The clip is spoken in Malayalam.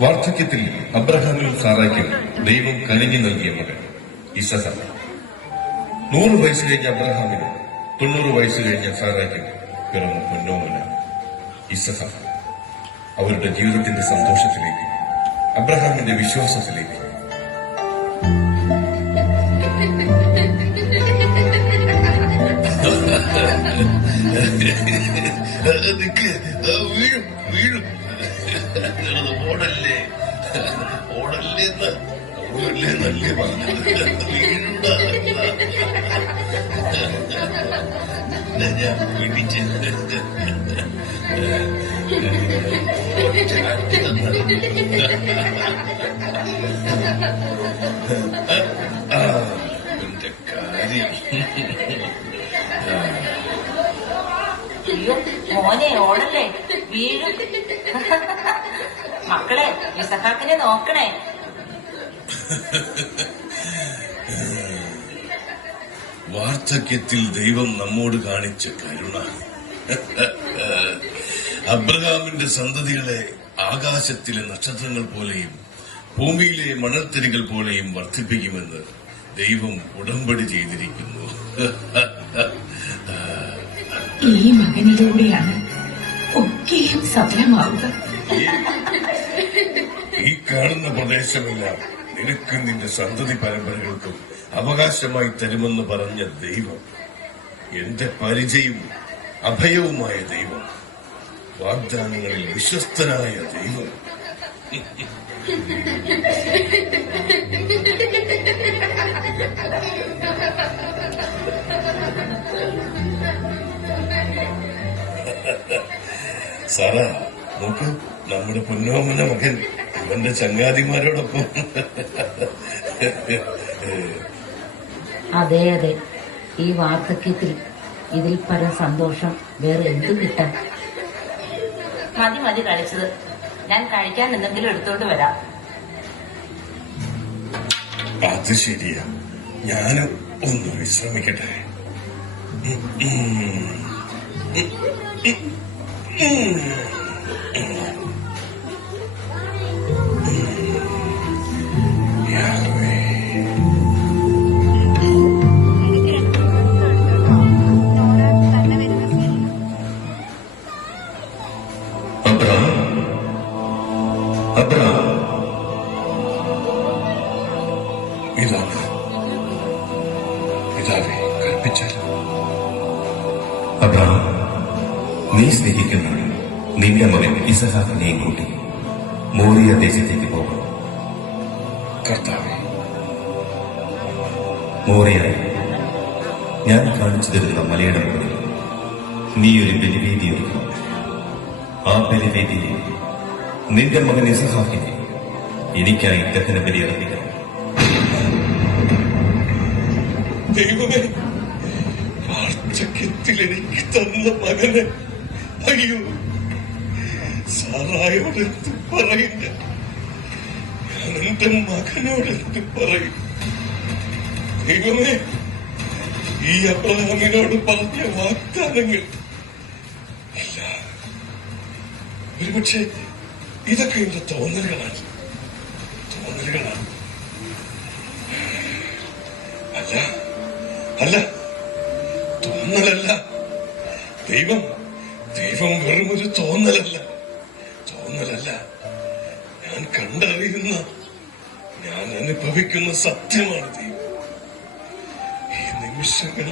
വാർദ്ധക്യത്തിൽ അബ്രഹാമിനും സാറായ്ക്കും ദൈവം കനിഞ്ഞു നൽകിയ മകൻ ഇസഹാക്ക്. 100 വയസ്സ് കഴിഞ്ഞ അബ്രഹാമിനും 90 വയസ്സ് കഴിഞ്ഞ സാറായ്ക്കും പിറന്ന പൊന്നോമന ഇസഹാക്ക് അവരുടെ ജീവിതത്തിന്റെ സന്തോഷത്തിലേക്ക്, അബ്രഹാമിന്റെ വിശ്വാസത്തിലേക്ക്. വീഴും ഓടല്ലേ ഓടല്ലേന്ന് ഓടല്ലേന്നല്ലേ പറഞ്ഞത്. വീഴുടാ ഞാൻ പിടിച്ച് എന്റെ കാര്യം. അയ്യോ മോനെ ഓടല്ലേ, വീഴും. മക്കളെ ഇസഹാക്കിനെ നോക്കണേ. വാർദ്ധക്യത്തിൽ ദൈവം നമ്മോട് കാണിച്ച കരുണ അബ്രഹാമിന്റെ സന്തതികളെ ആകാശത്തിലെ നക്ഷത്രങ്ങൾ പോലെയും ഭൂമിയിലെ മണൽത്തരികൾ പോലെയും വർദ്ധിപ്പിക്കുമെന്ന് ദൈവം ഉടമ്പടി ചെയ്തിരിക്കുന്നു. ഈ മകനിലൂടെയാണ് ഒക്കെയും സഫലമാവുക. ഈ കാണുന്ന പ്രദേശമെല്ലാം നിനക്കും നിന്റെ സന്തതി പരമ്പരകൾക്കും അവകാശമായി തരുമെന്ന് പറഞ്ഞ ദൈവം, എന്റെ പരിചയവും അഭയവുമായ ദൈവം, വാഗ്ദാനങ്ങളിൽ വിശ്വസ്തനായ ദൈവം. സാറാ നോക്ക്, നമ്മുടെ പൊന്നോമന മകൻ അവന്റെ ചങ്ങാതിമാരോടൊപ്പം. അതെ അതെ, ഈ വാർദ്ധക്യത്തിൽ ഇതിൽ പരം സന്തോഷം വേറെ എന്തു കിട്ടാൻ. മതി മതി കളിച്ചത്, ഞാൻ കഴിക്കാൻ എന്തെങ്കിലും എടുത്തോണ്ട് വരാം. അത് ശരിയാ, ഞാനും ഒന്ന് വിശ്രമിക്കട്ടെ. പിതാവേ, കൽപ്പിച്ചാലും. അബ്രഹാം, നീ സ്നേഹിക്കുന്ന നിന്റെ മകൻ ഇസഹാക്കിനെയും കൂട്ടി മോറിയ ദേശത്തേക്ക് പോകണം. കർത്താവേ, മോറിയ ഞാൻ കാണിച്ചു തരുന്ന മലയുടെ മുകളിൽ നീ ഒരു ബലിവേദി ഒരുക്കണം. ആ ബലിവേദിയിൽ നിന്റെ മകൻ ഇസഹാക്കിനെ എനിക്കായി ദഹന ബലി അർപ്പിക്കണം. ദൈവമേ, വാർദ്ധക്യത്തിൽ എനിക്ക് തന്ന മകന് അയ്യോ സാറായോട് എന്ത് പറയില്ല. ഞാൻ എന്റെ മകനോട് എന്ത് പറയും? ദൈവമേ, ഈ അബ്രഹാമിനോട് പറഞ്ഞ വാഗ്ദാനങ്ങൾ ഇല്ല. ഒരുപക്ഷെ ഇതൊക്കെ എന്റെ തോന്നലുകളാണ്. അല്ല, തോന്നലല്ല. ദൈവം വെറും ഒരു തോന്നലല്ല. ഞാൻ കണ്ടറിയുന്ന, ഞാൻ അനുഭവിക്കുന്ന സത്യമാണ് ദൈവം. ഈ നിമിഷങ്ങൾ